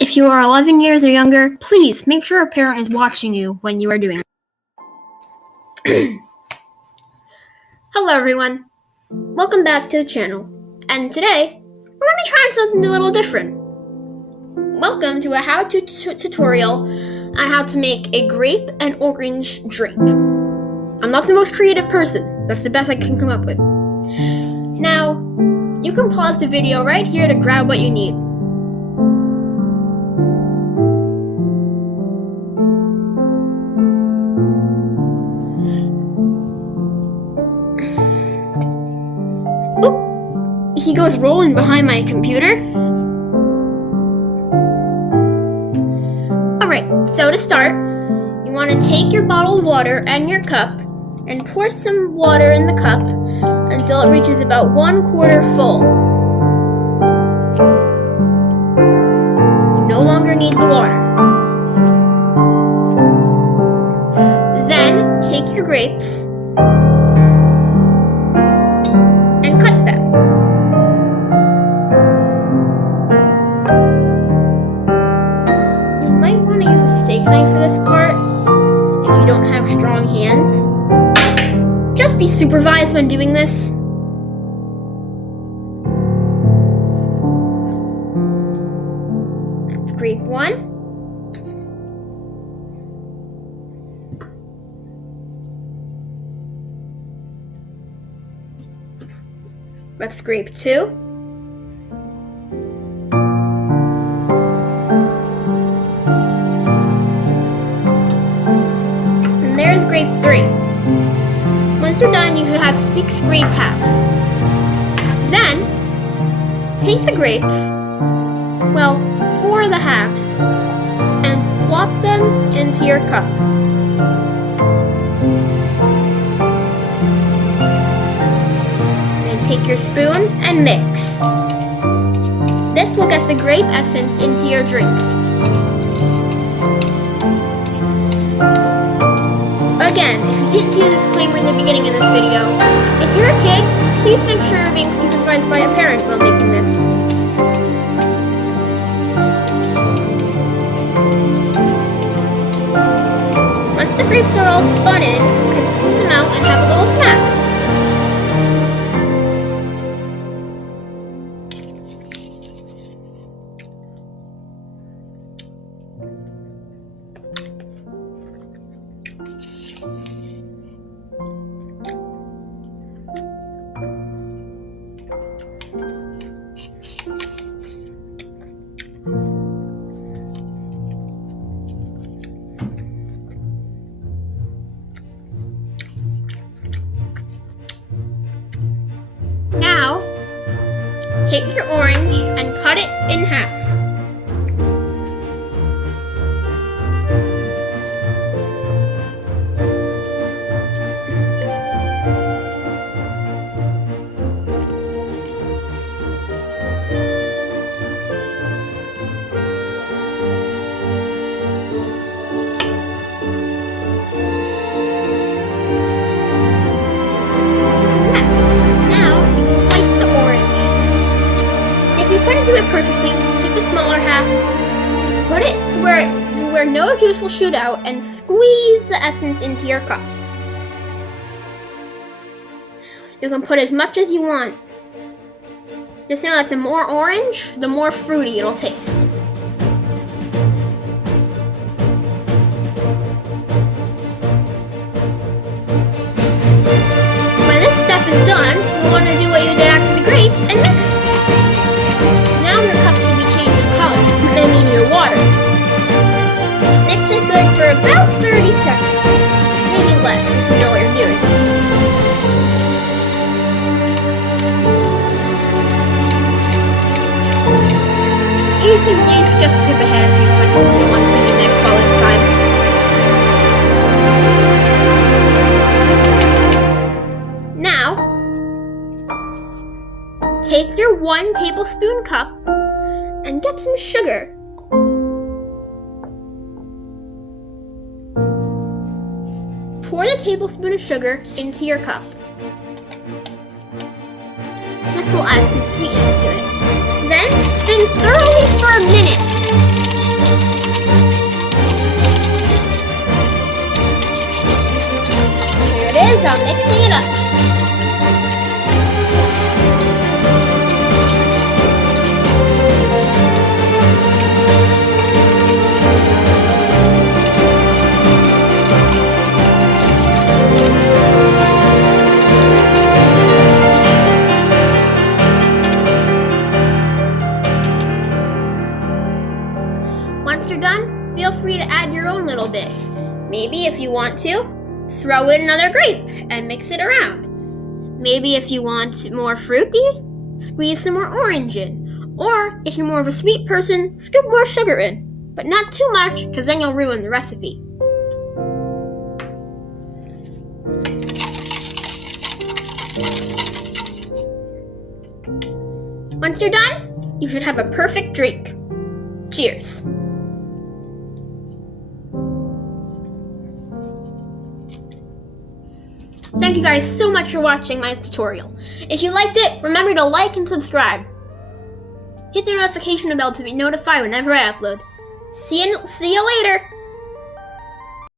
If you are 11 years or younger, please make sure a parent is watching you when you are doing it. Hello everyone, welcome back to the channel, and today we're going to be trying something a little different. Welcome to a how-to tutorial on how to make a grape and orange drink. I'm not the most creative person, that's the best I can come up with. Now, you can pause the video right here to grab what you need. He goes rolling behind my computer. Alright, so to start, you want to take your bottle of water and your cup and pour some water in the cup until it reaches about 1/4 full. You no longer need the water. Then take your grapes and cut them. Knife for this part if you don't have strong hands. Just be supervised when doing this. That's grape 1. That's grape 2. There's grape 3. Once you're done, you should have 6 grape halves. Then, take the grapes, 4 of the halves, and plop them into your cup. Then take your spoon and mix. This will get the grape essence into your drink. Again, if you didn't see the disclaimer in the beginning of this video, if you're a kid, please make sure you're being supervised by a parent while making this. Once the grapes are all spun in, you can scoop them out and have a little snack. Now, take your orange and cut it in half. Do it perfectly. Take the smaller half, put it to where no juice will shoot out, and squeeze the essence into your cup. You can put as much as you want. Just know that the more orange, the more fruity it'll taste. When this stuff is done, you'll want to do what you did after the grapes and mix. Your water. Mix it good for about 30 seconds. Maybe less if you know what you're doing. You can just skip ahead a few seconds if you don't want to see me mix all this time. Now, take your 1 tablespoon cup and get some sugar. Pour the tablespoon of sugar into your cup. This will add some sweetness to it. Then spin thoroughly for a minute. once you're done, feel free to add your own little bit. Maybe if you want to, throw in another grape and mix it around. Maybe if you want more fruity, squeeze some more orange in. Or if you're more of a sweet person, scoop more sugar in. But not too much, because then you'll ruin the recipe. Once you're done, you should have a perfect drink. Cheers! Thank you guys so much for watching my tutorial. If you liked it, remember to like and subscribe. Hit the notification bell to be notified whenever I upload. See you later!